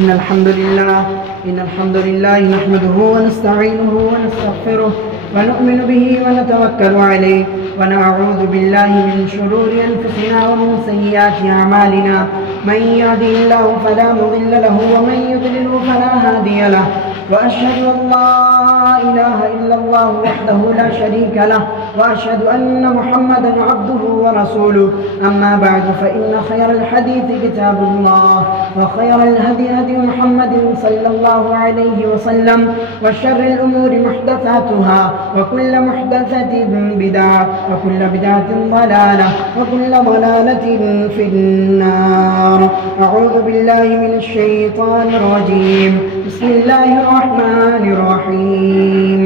إن الحمد لله نحمده ونستعينه ونستغفره ونؤمن به ونتوكل عليه ونعوذ بالله من شرور أنفسنا ومن سيئات أعمالنا من يهده الله فلا مضل له ومن يضلل فلا هادي له وأشهد أن لا إله إلا الله وحده لا شريك له وأشهد أن محمدا عبده ورسوله أما بعد فإن خير الحديث كتاب الله وخير الهدي هدي محمد صلى الله عليه وسلم وشر الأمور محدثاتها وكل محدثة بدعة وكل بدعة ضلالة وكل ضلالة في النار. أعوذ بالله من الشيطان الرجيم. بسم الله الرحمن الرحيم.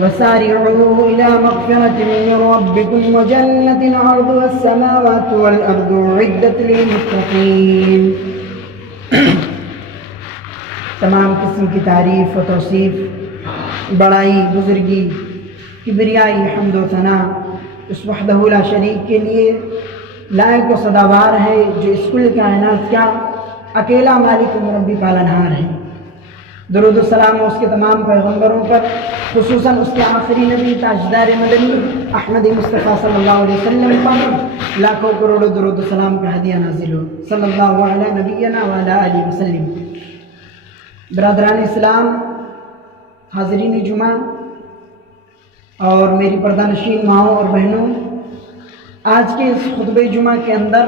وسارعوا إلى مغفرة من ربكم وجنة عرضها السماوات والأرض أعدت للمتقين. تمام قسم کی تعریف و توصیف، بڑائی، بزرگی، کبریائی، حمد و ثنا اس وحدہ لا شریک کے لیے لائق و سزاوار ہے جو اس کل کائنات کا اکیلا مالک و مربی پالنہار ہے. درود و سلام اس کے تمام پیغمبروں پر، خصوصاً اس کے آخری نبی تاجدار مدنی احمد مصطفیٰ صلی اللہ علیہ وسلم پر لاکھوں کروڑوں درود و سلام کا ہدیہ نازل ہو. صلی اللہ علیہ نبینا وعلی آلہ وسلم. برادران اسلام، حاضرین جمعہ اور میری پردہ نشین ماؤں اور بہنوں، آج کے اس خطبہ جمعہ کے اندر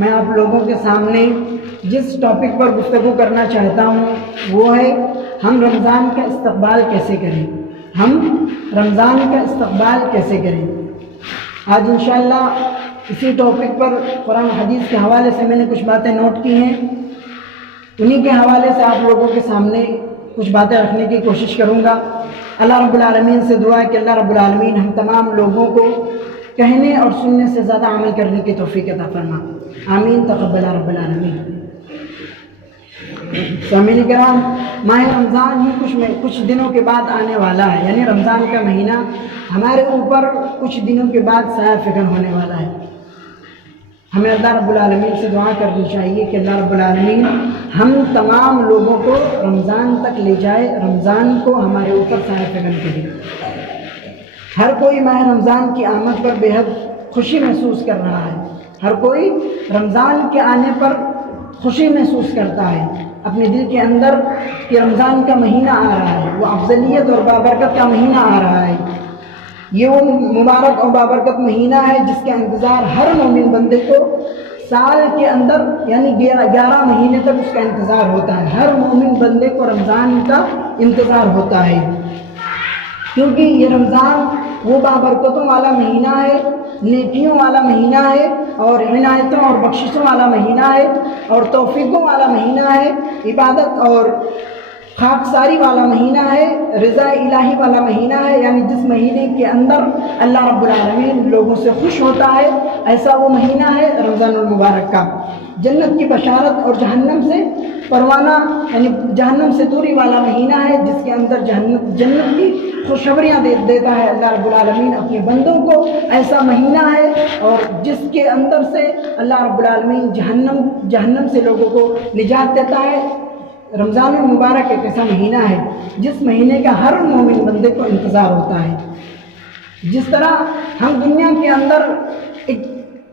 میں آپ لوگوں کے سامنے جس ٹاپک پر گفتگو کرنا چاہتا ہوں وہ ہے ہم رمضان کا استقبال کیسے کریں. ہم رمضان کا استقبال کیسے کریں. آج انشاءاللہ اسی ٹاپک پر قرآن حدیث کے حوالے سے میں نے کچھ باتیں نوٹ کی ہیں، انہی کے حوالے سے آپ لوگوں کے سامنے کچھ باتیں رکھنے کی کوشش کروں گا. اللہ رب العالمین سے دعا ہے کہ اللہ رب العالمین ہم تمام لوگوں کو کہنے اور سننے سے زیادہ عمل کرنے کی توفیق عطا فرما. آمین تقبل رب العالمین. سامعین کرام، ماہ رمضان ہی کچھ دنوں کے بعد آنے والا ہے، یعنی رمضان کا مہینہ ہمارے اوپر کچھ دنوں کے بعد سایہ فکن ہونے والا ہے. ہمیں اللہ رب العالمین سے دعا کرنی چاہیے کہ اللہ رب العالمین ہم تمام لوگوں کو رمضان تک لے جائے، رمضان کو ہمارے اوپر سایہ فکن کرے. ہر کوئی ماہ رمضان کی آمد پر بے حد خوشی محسوس کر رہا ہے. ہر کوئی رمضان کے آنے پر خوشی محسوس کرتا ہے اپنے دل کے اندر کہ رمضان کا مہینہ آ رہا ہے، وہ افضلیت اور بابرکت کا مہینہ آ رہا ہے. یہ وہ مبارک اور بابرکت مہینہ ہے جس کا انتظار ہر مومن بندے کو سال کے اندر یعنی 11 مہینے تک اس کا انتظار ہوتا ہے. ہر مومن بندے کو رمضان کا انتظار ہوتا ہے، کیونکہ یہ رمضان وہ بابرکتوں والا مہینہ ہے، نیکیوں والا مہینہ ہے اور عنایتوں اور بخششوں والا مہینہ ہے اور توفیقوں والا مہینہ ہے، عبادت اور خاکساری والا مہینہ ہے، رضا الہی والا مہینہ ہے. یعنی جس مہینے کے اندر اللہ رب العالمین لوگوں سے خوش ہوتا ہے، ایسا وہ مہینہ ہے رمضان المبارک کا. جنت کی بشارت اور جہنم سے پروانہ یعنی جہنم سے دوری والا مہینہ ہے، جس کے اندر جنت کی خوشخبریاں دیتا ہے اللہ رب العالمین اپنے بندوں کو. ایسا مہینہ ہے اور جس کے اندر سے اللہ رب العالمین جہنم سے لوگوں کو نجات دیتا ہے. رمضان المبارک ایک ایسا مہینہ ہے جس مہینے کا ہر مومن بندے کو انتظار ہوتا ہے. جس طرح ہم دنیا کے اندر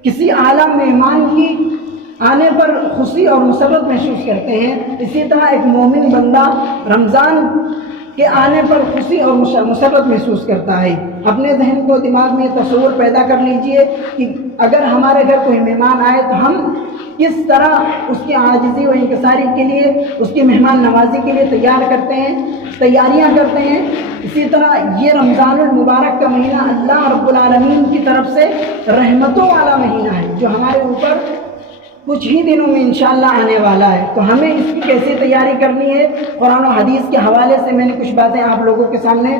کسی اعلیٰ مہمان کی آنے پر خوشی اور مسرت محسوس کرتے ہیں، اسی طرح ایک مومن بندہ رمضان کے آنے پر خوشی اور مسرت محسوس کرتا ہے. اپنے ذہن کو دماغ میں تصور پیدا کر لیجئے کہ اگر ہمارے گھر کوئی مہمان آئے تو ہم کس طرح اس کی عاجزی و انکساری کے لیے، اس کی مہمان نوازی کے لیے تیاریاں کرتے ہیں. اسی طرح یہ رمضان المبارک کا مہینہ اللہ رب العالمین کی طرف سے رحمتوں والا مہینہ ہے جو ہمارے اوپر کچھ ہی دنوں میں انشاءاللہ آنے والا ہے. تو ہمیں اس کی کیسے تیاری کرنی ہے، قرآن و حدیث کے حوالے سے میں نے کچھ باتیں آپ لوگوں کے سامنے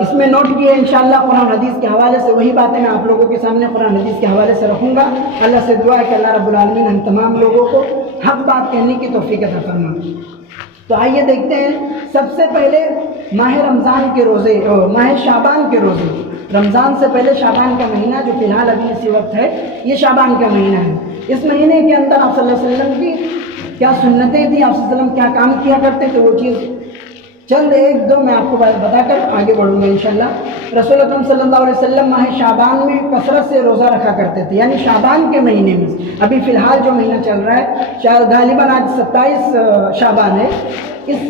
اس میں نوٹ کی ہے. انشاءاللہ قرآن حدیث کے حوالے سے وہی باتیں میں آپ لوگوں کے سامنے قرآن حدیث کے حوالے سے رکھوں گا. اللہ سے دعا ہے کہ اللہ رب العالمین ہم تمام لوگوں کو حق بات کہنے کی توفیق عطا فرمائے. تو آئیے دیکھتے ہیں سب سے پہلے ماہ رمضان کے روزے، ماہ شعبان کے روزے. رمضان سے پہلے شعبان کا مہینہ جو فی الحال ابھی اسی وقت ہے، یہ شعبان کا مہینہ ہے. اس مہینے کے اندر آپ صلی اللہ علیہ وسلم کی کیا سنتیں تھیں، آپ صلی اللہ علیہ وسلم کیا کام کیا کرتے تھے، وہ چیز چند ایک دو میں آپ کو بتا کر آگے بڑھوں گا انشاءاللہ۔ رسول اکرم صلی اللہ علیہ وسلم ماہ شعبان میں کثرت سے روزہ رکھا کرتے تھے، یعنی شعبان کے مہینے میں، ابھی فی الحال جو مہینہ چل رہا ہے شاید غالباً آج 27 شعبان ہے، اس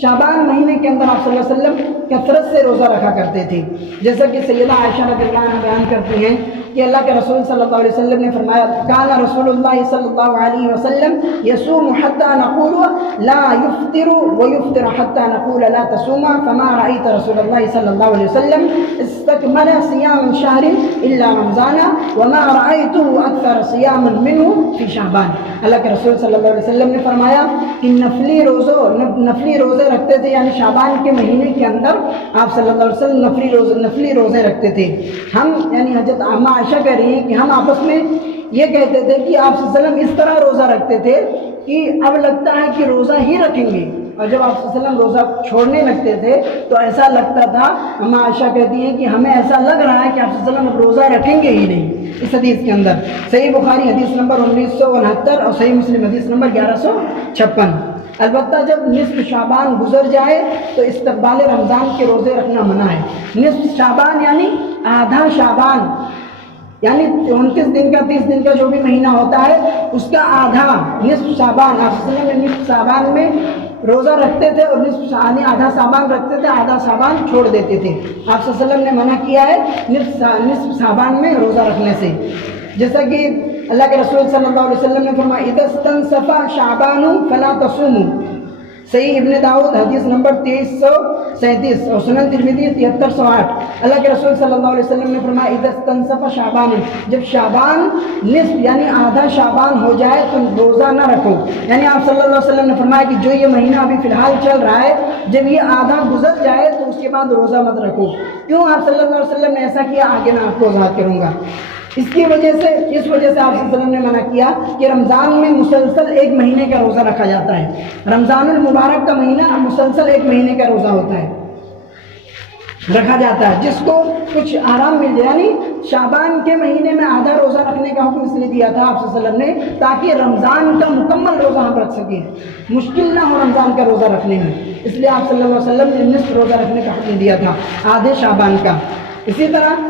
شعبان مہینے کے اندر آپ صلی اللہ علیہ وسلم کثرت سے روزہ رکھا کرتے تھے، جیسا کہ سیدہ عائشہ رضی اللہ عنہ بیان کرتی ہیں کہ اللہ کے رسول صلی اللہ علیہ وسلم نے فرمایا کان رسول اللہ صلی اللہ علیہ وسلم یصوم حتی نقول لا یفطر ویفطر حتی نقول لا تصوم فما رأیت رسول اللہ صلی اللہ علیہ وسلم استکمل صیام شہر الا رمضان وما رأیته اکثر صیاما منه فی شعبان۔ اللہ کے رسول صلی اللہ علیہ وسلم نے فرمایا کہ نفلی روزے رکھتے تھے، یعنی شعبان کے مہینے کے اندر آپ صلی اللہ علیہ وسلم نفلی روزے رکھتے تھے۔ ہم یعنی حضرت عامہ عائشہ کہہ رہی ہیں کہ ہم آپس میں یہ کہتے تھے کہ آپ صلی اللہ علیہ وسلم اس طرح روزہ رکھتے تھے کہ اب لگتا ہے کہ روزہ ہی رکھیں گے، اور جب آپ صلی اللہ علیہ وسلم روزہ چھوڑنے لگتے تھے تو ایسا لگتا تھا، عامہ عائشہ کہتی ہیں کہ ہمیں ایسا لگ رہا ہے کہ آپ صلی اللہ علیہ وسلم روزہ رکھیں گے ہی نہیں۔ اس حدیث کے اندر صحیح بخاری حدیث نمبر 1969 اور صحیح مسلم حدیث نمبر 1156۔ البتہ جب نصف شعبان گزر جائے تو استقبال رمضان کے روزے رکھنا منع ہے۔ نصف شعبان یعنی آدھا شعبان، یعنی 29 دن کا 30 دن کا جو بھی مہینہ ہوتا ہے اس کا آدھا نصف شعبان، آپ صلی اللہ علیہ وسلم نصف شعبان میں روزہ رکھتے تھے اور یعنی آدھا شعبان رکھتے تھے، آدھا شعبان چھوڑ دیتے تھے۔ آپ صلی اللہ علیہ وسلم نے منع کیا ہے نصف شعبان میں روزہ رکھنے سے، جیسا کہ اللہ کے رسول صلی اللہ علیہ وسلم نے فرمایا اذا استنصف شعبان فلا تصوموا، صحیح ابن داؤد حدیث نمبر 2337 اور سنن ترمذی 7308۔ اللہ کے رسول صلی اللہ علیہ وسلم نے فرمایا اذا استنصف شعبان، جب شعبان نصف یعنی آدھا شعبان ہو جائے تو روزہ نہ رکھو، یعنی آپ صلی اللہ علیہ وسلم نے فرمایا کہ جو یہ مہینہ ابھی فی الحال چل رہا ہے جب یہ آدھا گزر جائے تو اس کے بعد روزہ مت رکھو۔ کیوں آپ صلی اللہ علیہ وسلم نے ایسا کیا، آگے میں آپ کو وضاحت کروں گا۔ اس وجہ سے آپ صلی اللہ علیہ وسلم نے منع کیا کہ رمضان میں مسلسل ایک مہینے کا روزہ رکھا جاتا ہے، رمضان المبارک کا مہینہ مسلسل ایک مہینے کا روزہ ہوتا ہے، رکھا جاتا ہے، جس کو کچھ آرام مل جائے، یعنی شعبان کے مہینے میں آدھا روزہ رکھنے کا حکم اس لیے دیا تھا آپ صلی اللہ علیہ وسلم نے تاکہ رمضان کا مکمل روزہ ہم رکھ سکیں، مشکل نہ ہو رمضان کا روزہ رکھنے میں، اس لیے آپ صلی اللہ علیہ وسلم نے نصف روزہ رکھنے کا حکم دیا تھا آدھے شعبان کا۔ اسی طرح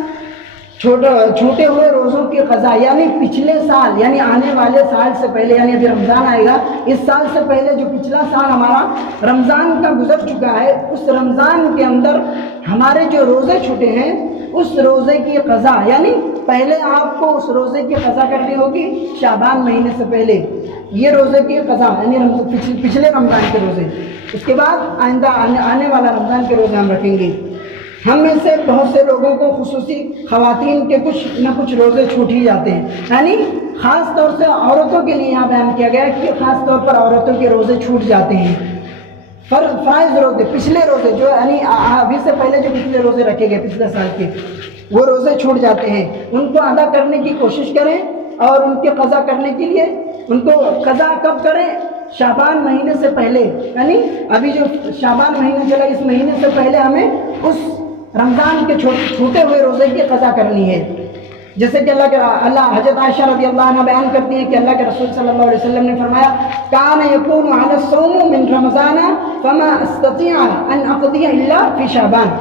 چھوٹے ہوئے روزوں کی قضا، یعنی پچھلے سال یعنی آنے والے سال سے پہلے، یعنی ابھی رمضان آئے گا، اس سال سے پہلے جو پچھلا سال ہمارا رمضان کا گزر چکا ہے اس رمضان کے اندر ہمارے جو روزے چھوٹے ہیں اس روزے کی قضا، یعنی پہلے آپ کو اس روزے کی قضا کرنی ہوگی شعبان مہینے سے پہلے، یہ روزے کی قضا یعنی پچھلے رمضان کے روزے، اس کے بعد آئندہ آنے والا رمضان کے روزے ہم رکھیں گے۔ ہم میں سے بہت سے لوگوں کو خصوصی خواتین کے کچھ نہ کچھ روزے چھوٹ ہی جاتے ہیں، یعنی خاص طور سے عورتوں کے لیے یہاں بیان کیا گیا ہے کہ خاص طور پر عورتوں کے روزے چھوٹ جاتے ہیں، فرائض روزے، پچھلے روزے جو یعنی ابھی سے پہلے جو پچھلے روزے رکھے گئے پچھلے سال کے وہ روزے چھوٹ جاتے ہیں، ان کو ادا کرنے کی کوشش کریں اور ان کے قضا کرنے کے لیے ان کو قضا کب کریں، شعبان مہینے سے پہلے، یعنی ابھی جو شعبان مہینہ چلا اس مہینے سے پہلے ہمیں اس رمضان کے چھوٹے ہوئے روزے کی قضا کرنی ہے، جیسے کہ حضرت عائشہ رضی اللہ عنہ بیان کرتی ہیں کہ اللہ کے رسول صلی اللہ علیہ وسلم نے فرمایا کان یکون علی الصوم من رمضان فما استطیع ان اقضی الا فی شعبان۔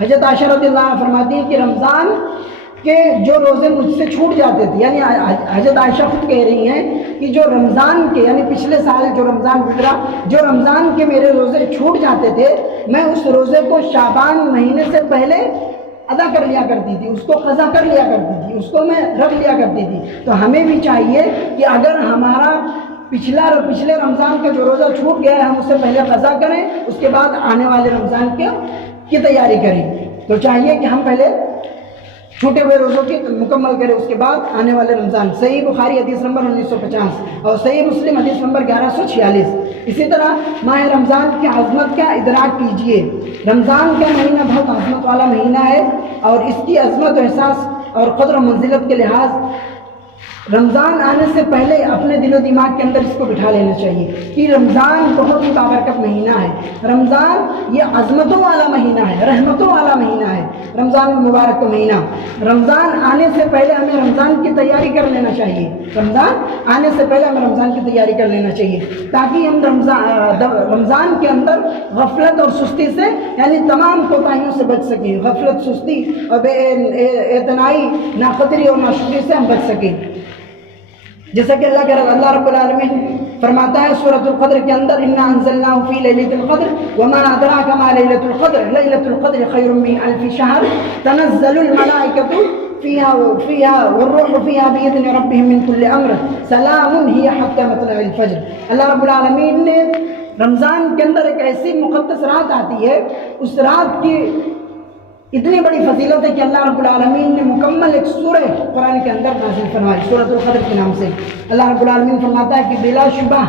حضرت عائشہ رضی اللہ عنہ فرماتی ہیں کہ رمضان کہ جو روزے مجھ سے چھوٹ جاتے تھے، یعنی حضرت عائشہ خود کہہ رہی ہیں کہ جو رمضان کے یعنی پچھلے سال جو رمضان گزرا جو رمضان کے میرے روزے چھوٹ جاتے تھے میں اس روزے کو شعبان مہینے سے پہلے ادا کر لیا کرتی تھی، اس کو قضا کر لیا کرتی تھی، اس کو میں رکھ لیا کرتی تھی۔ تو ہمیں بھی چاہیے کہ اگر ہمارا پچھلے رمضان کا جو روزہ چھوٹ گیا ہے ہم اس سے پہلے قضا کریں، اس کے بعد آنے والے رمضان کی تیاری کریں۔ تو چاہیے کہ ہم پہلے چھوٹے ہوئے روزوں کی مکمل کریں، اس کے بعد آنے والے رمضان۔ صحیح بخاری حدیث نمبر 1950 اور صحیح مسلم حدیث نمبر 1146۔ اسی طرح ماہ رمضان کی عظمت کا ادراک کیجیے، رمضان کا مہینہ بہت عظمت والا مہینہ ہے اور اس کی عظمت و احساس اور قدر و منزلت کے لحاظ رمضان آنے سے پہلے اپنے دل و دماغ کے اندر اس کو بٹھا لینا چاہیے کہ رمضان بہت ہی بابرکت مہینہ ہے، رمضان یہ عظمتوں والا مہینہ ہے، رحمتوں والا مہینہ ہے، رمضان المبارک کا مہینہ۔ رمضان آنے سے پہلے ہمیں رمضان کی تیاری کر لینا چاہیے، رمضان آنے سے پہلے ہمیں رمضان کی تیاری کر لینا چاہیے تاکہ ہم رمضان کے اندر غفلت اور سستی سے یعنی تمام کوتاہیوں سے بچ سکیں، غفلت، سستی اور بے اعتنائی، ناقدری اور ناشکری سے ہم بچ سکیں۔ جیسا کہ اللہ رب العالمین فرماتا ہے سورۃ القدر کے اندر انا انزلناه فی لیلۃ القدر وما ادراک ما لیلۃ القدر لیلۃ القدر خیر من الف شہر تنزل الملائکۃ فیها والروح فیها باذن ربهم من كل امر سلام هی حتی مطلع الفجر۔ اللہ رب العالمین نے رمضان کے اندر ایک ایسی مقدس رات آتی ہے، اس رات کی اتنی بڑی فضیلت ہے کہ اللہ رب العالمین نے مکمل ایک سورہ قرآن کے اندر نازل فرمائی سورۃ القدر کے نام سے۔ اللہ رب العالمین فرماتا ہے کہ بلا شبہ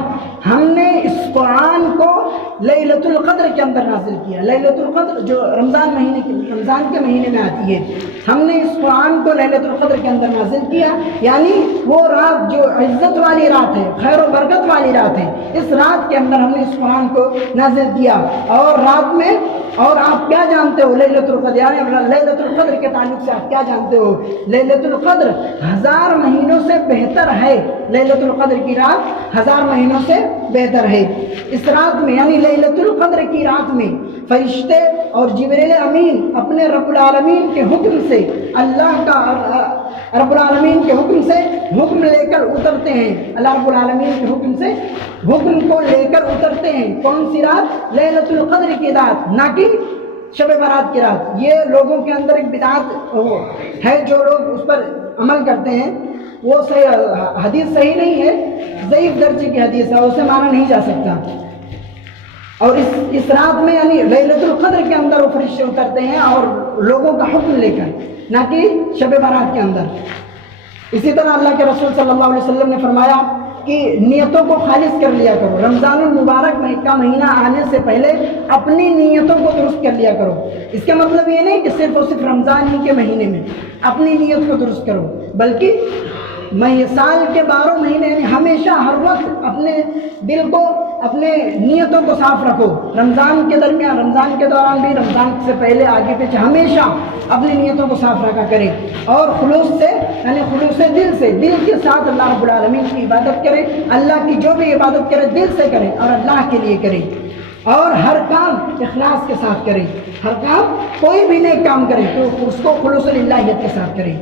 ہم نے اس قرآن کو لیلۃ القدر کے اندر نازل کیا۔ لیلۃ القدر جو رمضان کے مہینے میں آتی ہے، ہم نے اس قرآن کو لیلۃ القدر کے اندر نازل کیا، یعنی وہ رات جو عزت والی رات ہے، خیر و برکت والی رات ہے، اس رات کے اندر ہم نے اس قرآن کو نازل کیا۔ اور رات میں، اور آپ کیا جانتے ہو لیلۃ القدر، یعنی لیلۃ القدر کے تعلق سے آپ کیا جانتے ہو؟ لیلۃ القدر 1000 مہینوں سے بہتر ہے، لیلۃ القدر کی رات 1000 مہینوں سے بہتر ہے۔ اس رات میں یعنی لیلۃ القدر کی رات میں فرشتے اور جبریل امین اپنے رب العالمین کے حکم سے، اللہ کا رب العالمین کے حکم سے حکم لے کر اترتے ہیں، اللہ رب العالمین کے حکم سے حکم کو لے کر اترتے ہیں۔ کون سی رات؟ لیلۃ القدر کی رات، نہ کہ شب برات کی رات۔ یہ لوگوں کے اندر ایک بدعت ہے، جو لوگ اس پر عمل کرتے ہیں، وہ حدیث صحیح نہیں ہے، ضعیف درجے کی حدیث ہے، اسے مانا نہیں جا سکتا۔ اور اس رات میں یعنی لیلۃ القدر کے اندر وہ فرشتے اترتے ہیں اور لوگوں کا حکم لے کر، نہ کہ شب برات کے اندر۔ اسی طرح اللہ کے رسول صلی اللہ علیہ وسلم نے فرمایا کہ نیتوں کو خالص کر لیا کرو، رمضان المبارک کا مہینہ آنے سے پہلے اپنی نیتوں کو درست کر لیا کرو۔ اس کا مطلب یہ نہیں کہ صرف اور صرف رمضان ہی کے مہینے میں اپنی نیت کو درست کرو، بلکہ سال کے 12 مہینے یعنی ہمیشہ ہر وقت اپنے دل کو، اپنے نیتوں کو صاف رکھو۔ رمضان کے درمیان، رمضان کے دوران بھی، رمضان سے پہلے، آگے پیچھے ہمیشہ اپنی نیتوں کو صاف رکھا کریں اور خلوص سے یعنی خلوص دل سے، دل کے ساتھ اللہ رب العالمین کی عبادت کریں۔ اللہ کی جو بھی عبادت کرے دل سے کریں اور اللہ کے لیے کریں، اور ہر کام اخلاص کے ساتھ کریں۔ ہر کام، کوئی بھی نیک کام کریں تو اس کو خلوص للہیت کے ساتھ کریں۔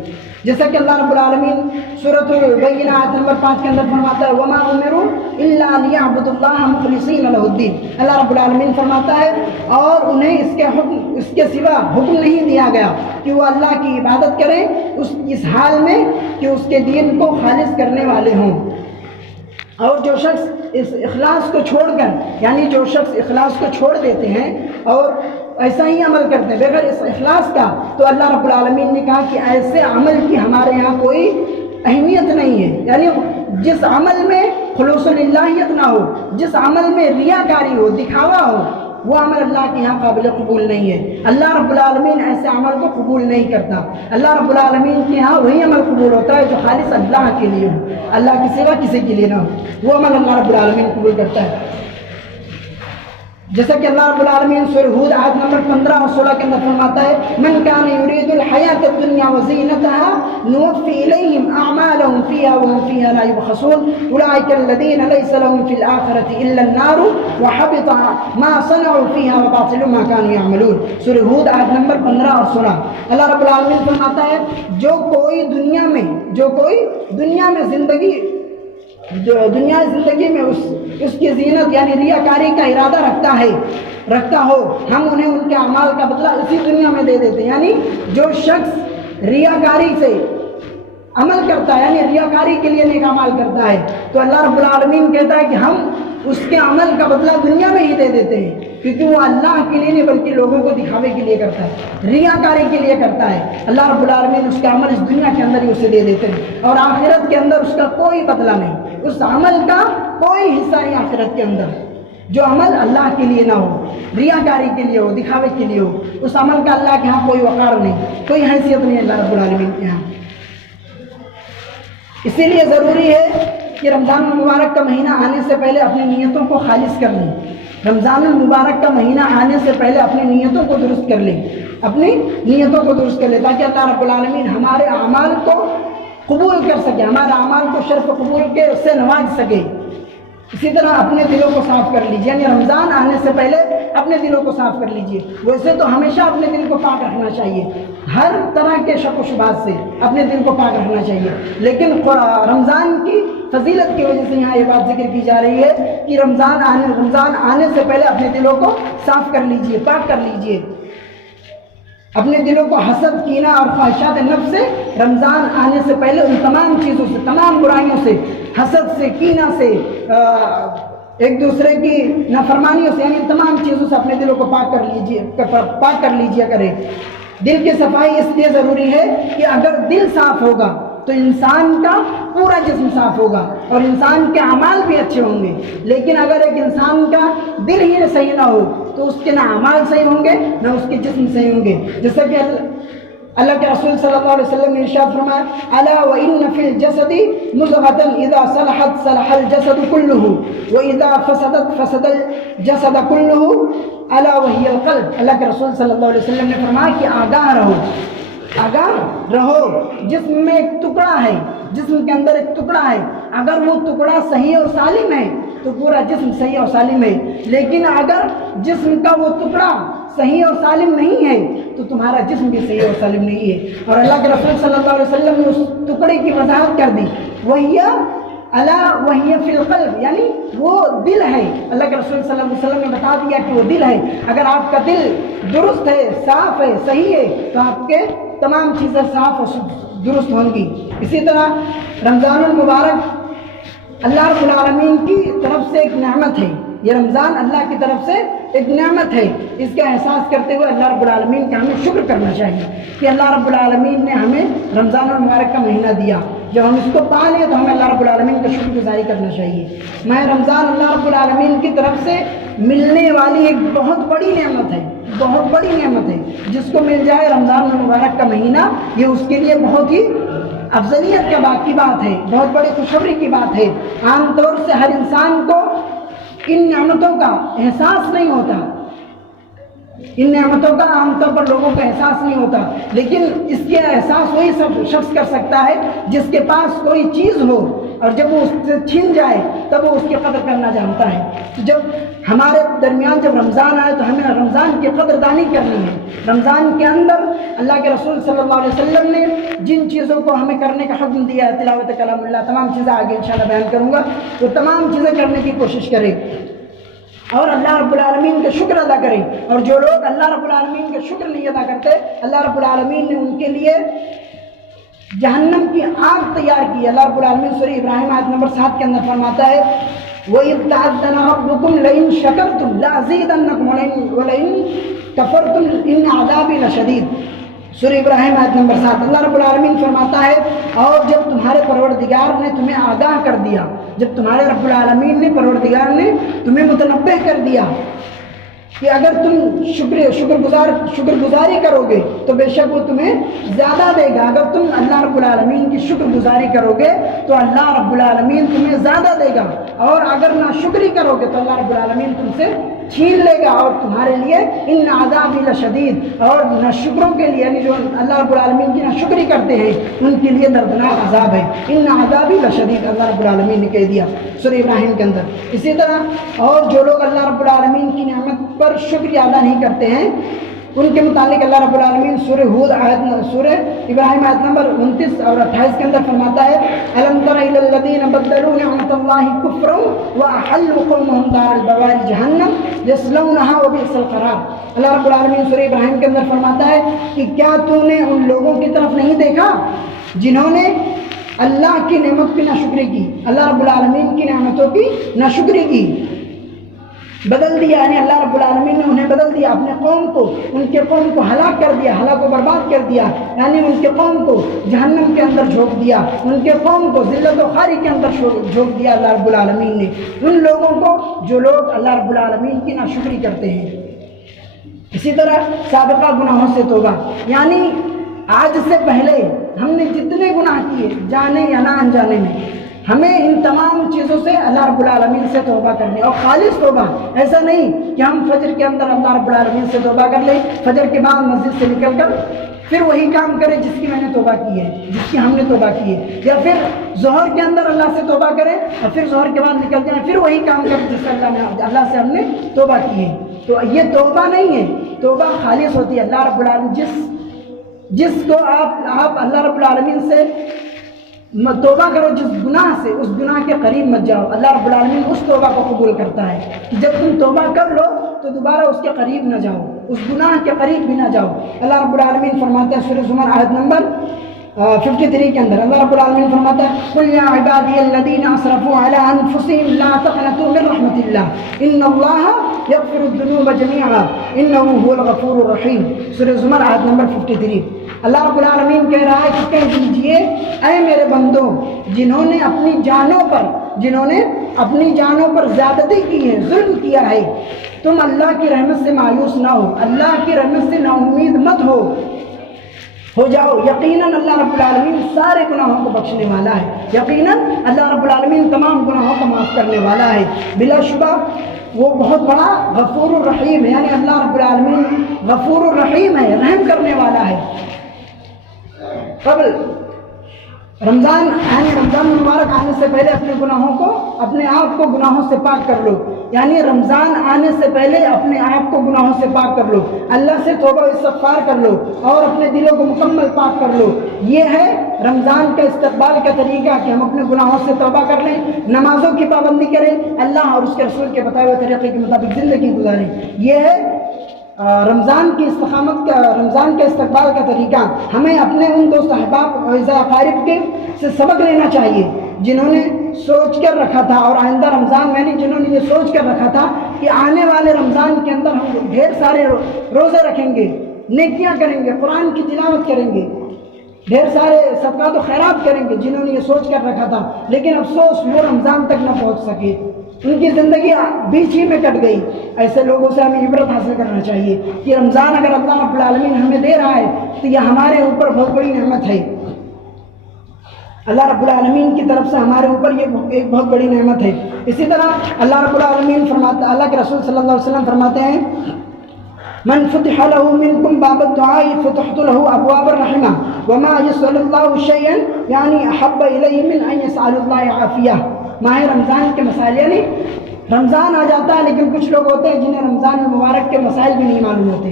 جیسا کہ اللہ رب العالمین سورۃ البینہ آیت نمبر 5 کے اندر فرماتا ہے وَمَا أُمِرُوا إِلَّا لِيَعْبُدُوا اللَّهَ مُخْلِصِينَ لَهُ الدِّينَ۔ اللہ رب العالمین فرماتا ہے اور انہیں اس کے سوا حکم نہیں دیا گیا کہ وہ اللہ کی عبادت کریں اس حال میں کہ اس کے دین کو خالص کرنے والے ہوں۔ اور جو شخص اس اخلاص کو چھوڑ کر، یعنی جو شخص اخلاص کو چھوڑ دیتے ہیں اور ایسا ہی عمل کرتے ہیں بغیر اس اخلاص کا، تو اللہ رب العالمین نے کہا کہ ایسے عمل کی ہمارے یہاں کوئی اہمیت نہیں ہے۔ یعنی جس عمل میں خلوص للہیت نہ ہو، جس عمل میں ریاکاری ہو، دکھاوا ہو، وہ عمل اللہ کے یہاں قابل قبول نہیں ہے۔ اللہ رب العالمین ایسے عمل کو قبول نہیں کرتا۔ اللہ رب العالمین کے یہاں وہی عمل قبول ہوتا ہے جو خالص اللہ کے لیے ہو، اللہ کے سوا کسی کے لیے نہ ہو، وہ عمل اللہ رب العالمین قبول کرتا ہے۔ جیسا کہ اللہ رب العالمین سورہ ہود آیت نمبر 15 اور 16 کے اندر فرماتا ہے من کان یرید الحیاۃ الدنیا وزینتها نوفی الیہم اعمالهم فیہا وهم فیہا لا یبخسون اولئک الذین لیس لهم فی الآخرۃ الا النار وحبط ما صنعوا فیہا وباطل ما کانوا یعملون۔ سورہ ہود آیت نمبر 15 اور 16۔ اللہ رب العالمین فرماتا ہے جو کوئی دنیا میں زندگی میں اس کی زینت یعنی ریاکاری کا ارادہ رکھتا ہو، ہم انہیں ان کے اعمال کا بدلہ اسی دنیا میں دے دیتے ہیں۔ یعنی جو شخص ریاکاری سے عمل کرتا ہے، یعنی ریاکاری کے لیے نیک اعمال کرتا ہے، تو اللہ رب العالمین کہتا ہے کہ ہم اس کے عمل کا بدلہ دنیا میں ہی دے دیتے ہیں، کیونکہ وہ اللہ کے لیے نہیں بلکہ لوگوں کو دکھاوے کے لیے کرتا ہے، ریاکاری کے لیے کرتا ہے۔ اللہ رب العالمین اس کا عمل اس دنیا کے اندر ہی اسے دے دیتے ہیں اور آخرت کے اندر اس کا کوئی بدلہ نہیں، اس عمل کا کوئی حصہ نہیں آخرت کے اندر۔ جو عمل اللہ کے لیے نہ ہو، ریاکاری کے لیے ہو، دکھاوے کے لیے ہو، اس عمل کا اللہ کے ہاں کوئی وقار نہیں، کوئی حیثیت نہیں اللہ رب العالمین کے ہاں۔ اسی لیے ضروری ہے کہ رمضان المبارک کا مہینہ آنے سے پہلے اپنی نیتوں کو خالص کر لیں. رمضان المبارک کا مہینہ آنے سے پہلے اپنی نیتوں کو درست کر لیں، اپنی نیتوں کو درست کر لیں، تاکہ اللہ رب العالمین ہمارے اعمال کو قبول کر سکے، ہمارے اعمال کو شرف قبول کے اس سے نواز سکے. اسی طرح اپنے دلوں کو صاف کر لیجیے، یعنی رمضان آنے سے پہلے اپنے دلوں کو صاف کر لیجیے. ویسے تو ہمیشہ اپنے دل کو پاک رکھنا چاہیے، ہر طرح کے شک و شبہات سے اپنے دل کو پاک رکھنا چاہیے، لیکن رمضان کی فضیلت کی وجہ سے یہاں یہ بات ذکر کی جا رہی ہے کہ رمضان آنے سے پہلے اپنے دلوں کو صاف کر لیجیے، پاک کر لیجیے. اپنے دلوں کو حسد، کینہ اور خواہشات نفس سے رمضان آنے سے پہلے ان تمام چیزوں سے، تمام برائیوں سے، حسد سے، کینہ سے، ایک دوسرے کی نافرمانیوں سے، یعنی تمام چیزوں سے اپنے دلوں کو پاک کر لیجیے کرے. دل کی صفائی اس لیے ضروری ہے کہ اگر دل صاف ہوگا تو انسان کا پورا جسم صاف ہوگا اور انسان کے اعمال بھی اچھے ہوں گے. لیکن اگر ایک انسان کا دل ہی صحیح نہ ہو تو اس کے نہ اعمال صحیح ہوں گے نہ اس کے جسم صحیح ہوں گے. جیسا کہ اللہ کے رسول صلی اللہ علیہ وسلم نے ارشاد فرمایا: الا وان فی الجسد مضغۃ اذا صلحت صلح الجسد كله واذا فسدت فسد الجسد كله الا وهي القلب. اللہ کے رسول صلی اللہ علیہ وسلم نے فرمایا کہ آگاہ رہو، جسم میں ایک ٹکڑا ہے، جسم کے اندر ایک ٹکڑا ہے، اگر وہ ٹکڑا صحیح اور سالم ہے تو پورا جسم صحیح اور سالم ہے، لیکن اگر جسم کا وہ ٹکڑا صحیح اور سالم نہیں ہے تو تمہارا جسم بھی صحیح اور سالم نہیں ہے. اور اللہ کے رسول صلی اللہ علیہ وسلم نے اس ٹکڑے کی وضاحت کر دی، وہی فی القلب، یعنی وہ دل ہے. اللہ کے رسول صلی اللہ علیہ وسلم نے بتا دیا کہ وہ دل ہے. اگر آپ کا دل درست ہے، صاف ہے، صحیح ہے تو آپ کے تمام چیزیں صاف اور درست ہوں گی. اسی طرح رمضان المبارک اللہ رب العالمین کی طرف سے ایک نعمت ہے. یہ رمضان اللہ کی طرف سے ایک نعمت ہے. اس کا احساس کرتے ہوئے اللہ رب العالمین کا ہمیں شکر کرنا چاہیے کہ اللہ رب العالمین نے ہمیں رمضان المبارک کا مہینہ دیا. جب ہم اس کو پا لیں تو ہمیں اللہ رب العالمین کا شکر گزاری کرنا چاہیے. ماہ رمضان اللہ رب العالمین کی طرف سے ملنے والی ایک بہت بڑی نعمت ہے، بہت بڑی نعمت ہے. جس کو مل جائے رمضان المبارک کا مہینہ، یہ اس کے لیے بہت ہی افضلیت کی بات ہے، بہت بڑی خوشخبری کی بات ہے. عام طور سے ہر انسان کو ان نعمتوں کا احساس نہیں ہوتا، ان نعمتوں کا عام طور پر لوگوں کا احساس نہیں ہوتا، لیکن اس کے احساس وہی شخص کر سکتا ہے جس کے پاس کوئی چیز ہو اور جب وہ اس سے چھن جائے تب وہ اس کی قدر کرنا جانتا ہے. جب ہمارے درمیان جب رمضان آئے تو ہمیں رمضان کی قدردانی کرنی ہے. رمضان کے اندر اللہ کے رسول صلی اللہ علیہ وسلم نے جن چیزوں کو ہمیں کرنے کا حکم دیا ہے، تلاوت کلام اللہ، تمام چیزیں آگے انشاءاللہ بیان کروں گا، وہ تمام چیزیں کرنے کی کوشش کریں اور اللہ رب العالمین کا شکر ادا کریں. اور جو لوگ اللہ رب العالمین کا شکر نہیں ادا کرتے، اللہ رب العالمین نے ان کے لیے جہنم کی آگ تیار کی. اللہ رب العالمین سورہ ابراہیم آیت نمبر 7 کے اندر فرماتا ہے: وَإِذْ تَعَذَّنَ رَبُّكُمْ لَئِن شَكَرْتُمْ لَأَزِيدَنَّكُمْ وَلَئِن كَفَرْتُمْ إِنَّ عَذَابِي لَشَدِيدٌ. سورہ ابراہیم آیت نمبر 7. اللہ رب العالمین فرماتا ہے: اور جب تمہارے پروردگار نے تمہیں آگاہ کر دیا، جب تمہارے رب العالمین نے، پروردگار نے تمہیں متنبہ کر دیا کہ اگر تم شکر گزاری کرو گے تو بے شک وہ تمہیں زیادہ دے گا. اگر تم اللہ رب العالمین کی شکر گزاری کرو گے تو اللہ رب العالمین تمہیں زیادہ دے گا، اور اگر ناشکری کرو گے تو اللہ رب العالمین تم سے چھین لے گا. اور تمہارے لیے ان عذابی لشدید، اور ناشکروں کے لیے، یعنی جو اللہ رب العالمین کی ناشکری کرتے ہیں ان کے لیے دردناک عذاب ہے. ان عذابی لشدید اللہ رب العالمین نے کہہ دیا سورہ ابراہیم کے اندر. اسی طرح اور جو لوگ اللہ رب العالمین کی نعمت پر شکریہ ادا نہیں کرتے ہیں ان کے متعلق اللہ رب العالمین سورہ ابراہیم آیت نمبر 29 اور 28 کے اندر فرماتا ہے: الم تر الی الذین بدلوا نعمت اللہ کفرا واحلوا قومهم دار البوار جہنم یصلونها وبئس القرار. اللہ رب العالمین سورہ ابراہیم کے اندر فرماتا ہے کہ کیا تو نے ان لوگوں کی طرف نہیں دیکھا جنہوں نے اللہ کی نعمت کی ناشکری کی، اللہ رب العالمین کی نعمتوں کی ناشکری کی، بدل دیا، یعنی اللہ رب العالمین نے انہیں بدل دیا، اپنے قوم کو، ان کے قوم کو ہلاک کر دیا، ہلاک و برباد کر دیا، یعنی ان کے قوم کو جہنم کے اندر جھونک دیا، ان کے قوم کو ذلت و خواری کے اندر جھونک دیا اللہ رب العالمین نے. ان لوگوں کو جو لوگ اللہ رب العالمین کی ناشکری کرتے ہیں. اسی طرح سابقہ گناہوں سے توبہ، یعنی آج سے پہلے ہم نے جتنے گناہ کیے جانے یا نہ انجانے میں، ہمیں ان تمام چیزوں سے اللہ رب العالمین سے توبہ کرنی، اور خالص توبہ، ایسا نہیں کہ ہم فجر کے اندر اللہ رب العالمین سے توبہ کر لیں، فجر کے بعد مسجد سے نکل کر پھر وہی کام کریں جس کی میں نے توبہ کی ہے، جس کی ہم نے توبہ کی ہے، یا پھر ظہر کے اندر اللہ سے توبہ کریں اور پھر ظہر کے بعد نکل جائیں پھر وہی کام کریں جس سے اللہ سے ہم نے توبہ کی ہے۔ تو یہ توبہ نہیں ہے، توبہ خالص ہوتی ہے اللہ رب العالمین جس کو آپ اللہ رب العالمین سے توبہ کرو، جس گناہ سے، اس گناہ کے قریب مت جاؤ، اللہ رب العالمین اس توبہ کو قبول کرتا ہے کہ جب تم توبہ کر لو تو دوبارہ اس کے قریب نہ جاؤ، اس گناہ کے قریب بھی نہ جاؤ۔ اللہ رب العالمین فرماتے ہیں سورہ زمر آیت نمبر 53 کے اندر، اللہ رب العالمین فرماتا ہے قُلْ يَا عِبَادِيَ الَّذِينَ أَسْرَفُوا عَلَىٰ أَنفُسِهِمْ لَا تَقْنَطُوا مِن رَحْمَةِ اللَّهِ إِنَّ اللَّهَ يَغْفِرُ الذُّنُوبَ جَمِيعًا إِنَّهُ هُوَ الْغَفُورُ الرَّحِيمُ۔ سورہ زمر آیت نمبر 53۔ اللہ رب العالمین کہہ رہا ہے کہ کہہ دیجئے اے میرے بندوں جنہوں نے اپنی جانوں پر زیادتی کی ہے، ظلم کیا ہے، تم اللہ کی رحمت سے مایوس نہ ہو، اللہ کی رحمت سے نا امید مت ہو جاؤ، یقیناً اللہ رب العالمین سارے گناہوں کو بخشنے والا ہے، یقیناً اللہ رب العالمین تمام گناہوں کو معاف کرنے والا ہے، بلا شبہ وہ بہت بڑا غفور الرحیم ہے، یعنی اللہ رب العالمین غفور الرحیم ہے، رحم کرنے والا ہے۔ قبل رمضان المبارک آنے سے پہلے اپنے آپ کو گناہوں سے پاک کر لو، یعنی رمضان آنے سے پہلے اپنے آپ کو گناہوں سے پاک کر لو، اللہ سے توبہ و استغفار کر لو اور اپنے دلوں کو مکمل پاک کر لو۔ یہ ہے رمضان کا استقبال کا طریقہ کہ ہم اپنے گناہوں سے توبہ کر لیں، نمازوں کی پابندی کریں، اللہ اور اس کے رسول کے بتائے ہوئے طریقے کے مطابق زندگی گزاریں۔ یہ ہے رمضان کا استقبال کا طریقہ۔ ہمیں اپنے ان دوست احباب اور اقارب کے سے سبق لینا چاہیے جنہوں نے سوچ کر رکھا تھا، اور آئندہ رمضان میں نے جنہوں نے یہ سوچ کر رکھا تھا کہ آنے والے رمضان کے اندر ہم ڈھیر سارے روزے رکھیں گے، نیکیاں کریں گے، قرآن کی تلاوت کریں گے، ڈھیر سارے صدقات و خیرات کریں گے، جنہوں نے یہ سوچ کر رکھا تھا، لیکن افسوس وہ رمضان تک نہ پہنچ سکے، ان کی زندگی بیچ ہی میں کٹ گئی۔ ایسے لوگوں سے ہمیں عبرت حاصل کرنا چاہیے کہ رمضان اگر اللہ رب العالمین ہمیں دے رہا ہے تو یہ ہمارے اوپر بہت بڑی نعمت ہے، اللہ رب العالمین کی طرف سے ہمارے اوپر یہ ایک بہت بڑی نعمت ہے۔ اسی طرح اللہ رب العالمین فرماتا، اللہ کے رسول صلی اللہ علیہ وسلم فرماتے ہیں من فتح له منكم باب الدعاء فتحت له ابواب الرحمه وما يسأل الله شيئا يعني احب اليه من ان يسأل الله عافيه۔ ماہ رمضان کے مسائل، یعنی رمضان آ جاتا ہے لیکن کچھ لوگ ہوتے ہیں جنہیں رمضان المبارک کے مسائل بھی نہیں معلوم ہوتے۔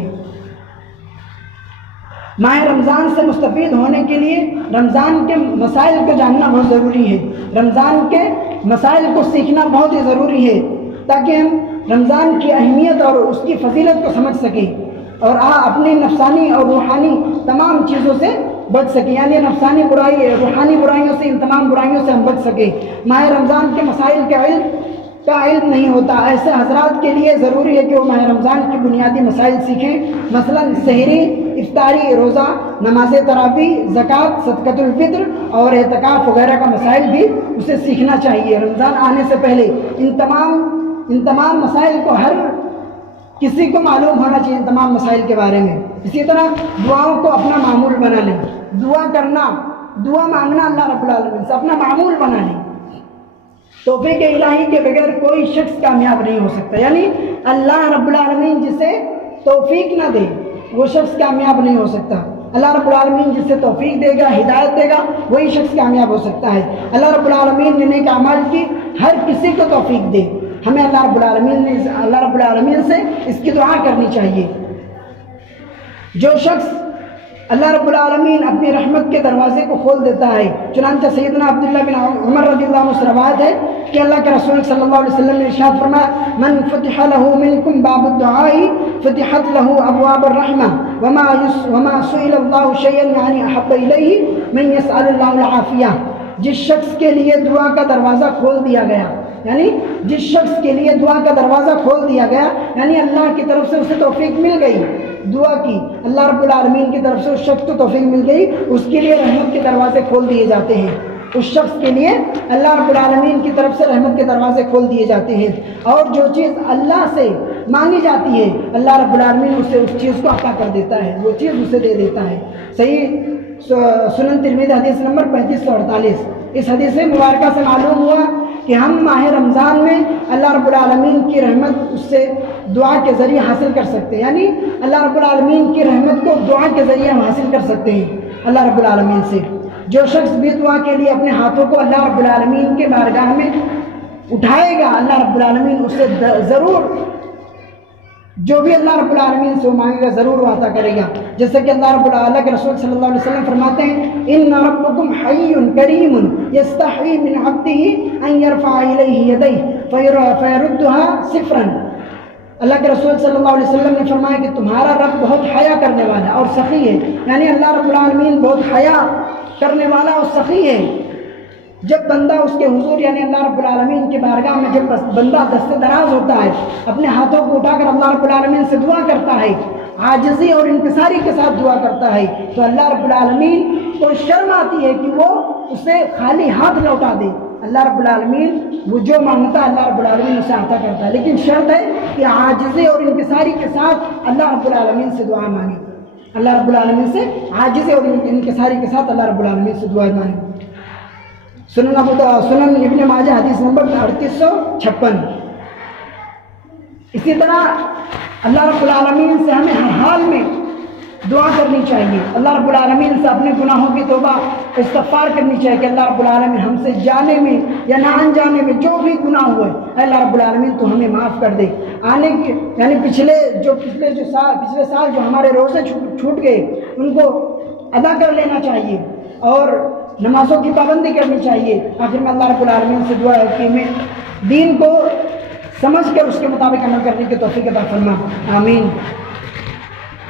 ماہ رمضان سے مستفید ہونے کے لیے رمضان کے مسائل کو جاننا بہت ضروری ہے، رمضان کے مسائل کو سیکھنا بہت ہی ضروری ہے تاکہ ہم رمضان کی اہمیت اور اس کی فضیلت کو سمجھ سکیں اور اپنی نفسانی اور روحانی تمام چیزوں سے بچ سکیں، یعنی نفسانی روحانی برائیوں سے، ان تمام برائیوں سے ہم بچ سکیں۔ ماہ رمضان کے مسائل کا علم نہیں ہوتا، ایسے حضرات کے لیے ضروری ہے کہ وہ ماہ رمضان کی بنیادی مسائل سیکھیں، مثلا سحری، افطاری، روزہ، نماز تراویح، زکوٰۃ، صدقۃ الفطر اور اعتکاف وغیرہ کا مسائل بھی اسے سیکھنا چاہیے رمضان آنے سے پہلے۔ ان تمام مسائل کو ہر کسی کو معلوم ہونا چاہیے، ان تمام مسائل کے بارے میں۔ اسی طرح دعاؤں کو اپنا معمول بنا لیں، دعا مانگنا اللہ رب العالمین سے اپنا معمول بنا لیں۔ توفیق الہی کے بغیر کوئی شخص کامیاب نہیں ہو سکتا، یعنی اللہ رب العالمین جسے توفیق نہ دے وہ شخص کامیاب نہیں ہو سکتا۔ اللہ رب العالمین جسے توفیق دے گا، ہدایت دے گا، وہی شخص کامیاب ہو سکتا ہے۔ اللہ رب العالمین نے نیک اعمال کی ہر کسی کو توفیق دے، ہمیں اللہ رب العالمین سے اس کی دعا کرنی چاہیے۔ جو شخص اللہ رب العالمین اپنی رحمت کے دروازے کو کھول دیتا ہے، چنانچہ سیدنا عبداللہ بن عمر رضی اللہ عنہ سے روایت ہے کہ اللہ کے رسول صلی اللہ علیہ وسلم نے ارشاد فرمایا من فتح له منكم باب الدعاء فتحت له ابواب الرحمة وما سئل الله شيئا يعني احب اليه من يسأل الله العافية۔ جس شخص کے لیے دعا کا دروازہ کھول دیا گیا، یعنی اللہ کی طرف سے اسے توفیق مل گئی دعا کی، اللہ رب العالمین کی طرف سے اس شخص کو توفیق مل گئی، اس کے لیے رحمت کے دروازے کھول دیے جاتے ہیں، اس شخص کے لیے اللہ رب العالمین کی طرف سے رحمت کے دروازے کھول دیے جاتے ہیں، اور جو چیز اللہ سے مانگی جاتی ہے اللہ رب العالمین اسے اس چیز کو عطا کر دیتا ہے، وہ چیز اسے دے دیتا ہے۔ صحیح سنن ترمذی حدیث نمبر 3548. اس حدیث مبارکہ سے معلوم ہوا کہ ہم ماہ رمضان میں اللہ رب العالمین کی رحمت اس سے دعا کے ذریعے حاصل کر سکتے ہیں. یعنی اللہ رب العالمین کی رحمت کو دعا کے ذریعے ہم حاصل کر سکتے ہیں اللہ رب العالمین سے. جو شخص بھی دعا کے لیے اپنے ہاتھوں کو اللہ رب العالمین کے بارگاہ میں اٹھائے گا, اللہ رب العالمین اس سے ضرور جو بھی اللہ رب العالمین سے مانگے گا ضرور وہ عطا کرے گا. جیسے کہ اللہ رب العالمین کے رسول صلی اللہ علیہ وسلم فرماتے ہیں ان ربکم حی کریم یستحی من عبدہ ان یرفع الیہ یدیہ فیردها صفرا. اللہ کے رسول صلی اللہ علیہ وسلم نے فرمایا کہ تمہارا رب بہت حیا کرنے والا ہے اور سخی ہے. یعنی اللہ رب العالمین بہت حیا کرنے والا اور سخی ہے. جب بندہ اس کے حضور یعنی اللہ رب العالمین کے بارگاہ میں جب بندہ دست دراز ہوتا ہے, اپنے ہاتھوں کو اٹھا کر اللہ رب العالمین سے دعا کرتا ہے, عاجزی اور انکساری کے ساتھ دعا کرتا ہے, تو اللہ رب العالمین کو شرم آتی ہے کہ وہ اسے خالی ہاتھ لوٹا دے. اللہ رب العالمین وہ جو مانگتا ہے اللہ رب العالمین اسے عطا کرتا ہے, لیکن شرط ہے کہ عاجزی اور انکساری کے ساتھ اللہ رب العالمین سے دعا مانگے. اللہ رب العالمین سے عاجزی اور انکساری کے ساتھ اللہ رب العالمین سے دعا مانگے. سنن ابن ماجہ حدیث نمبر 3856. اسی طرح اللہ رب العالمین سے ہمیں ہر حال میں دعا کرنی چاہیے. اللہ رب العالمین سے اپنے گناہوں کی توبہ استغفار کرنی چاہیے کہ اللہ رب العالمین ہم سے جانے میں یا نہ انجانے میں جو بھی گناہ ہوئے اللہ رب العالمین تو ہمیں معاف کر دے. آنے کے یعنی پچھلے سال جو ہمارے روزے چھوٹ گئے ان کو ادا کر لینا چاہیے اور نمازوں کی پابندی کرنی چاہیے. آخر میں اللہ رب العالمین سے دعا ہے کہ ہمیں دین کو سمجھ کر اس کے مطابق عمل کرنے کی توفیق عطا فرما. آمین.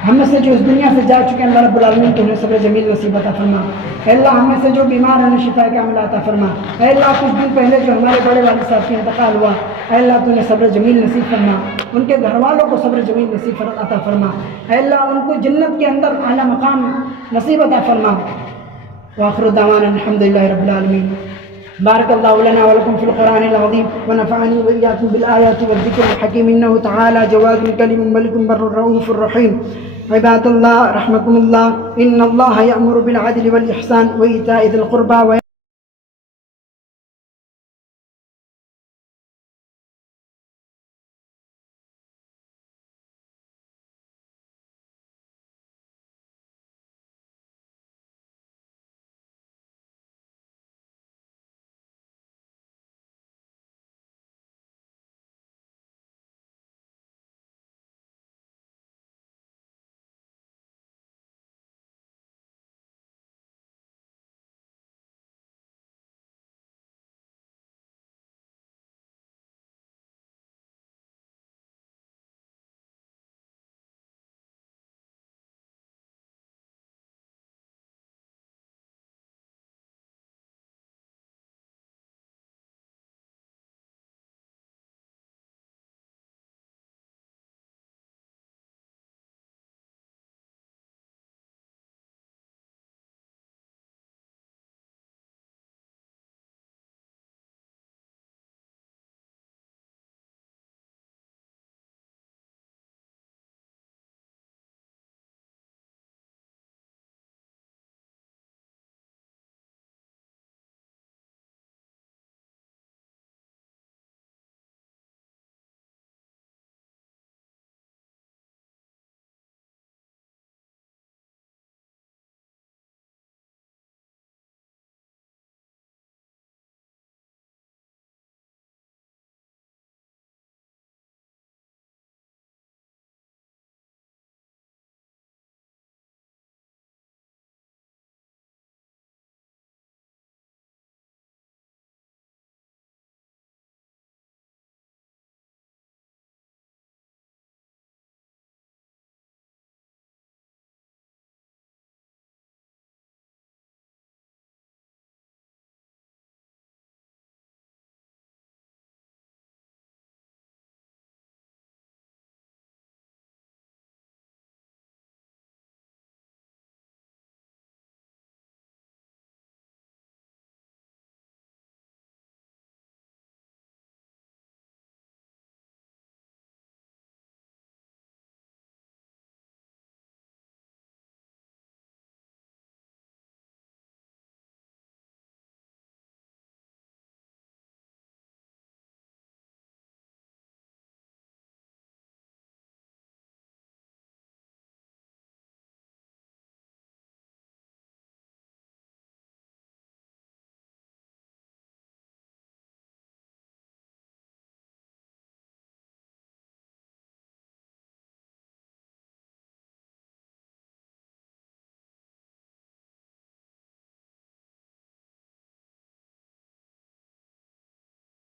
ہم میں سے جو اس دنیا سے جا چکے ہیں اللہ رب العالمین تو انہیں صبر جمیل نصیب عطا فرما. اے اللہ ہم میں سے جو بیمار ہیں انہیں شفا کامل عطا فرما. اے اللہ کچھ دن پہلے جو ہمارے بڑے والد صاحب کا انتقال ہوا اے اللہ تو انہیں صبر جمیل نصیب فرما, ان کے گھر والوں کو صبر جمیل نصیب عطا فرما. اے اللہ ان کو جنت کے اندر اعلیٰ مقام نصیب عطا فرما. وآخر دعوانا الحمد لله رب العالمين. بارك الله لنا ولكم في القرآن العظيم ونفعني وإياكم بالآيات والذكر الحكيم إنه تعالى جواد كريم ملك بر رؤوف الرحيم. عباد الله رحمكم الله إن الله يأمر بالعدل والإحسان وإيتاء ذي القربى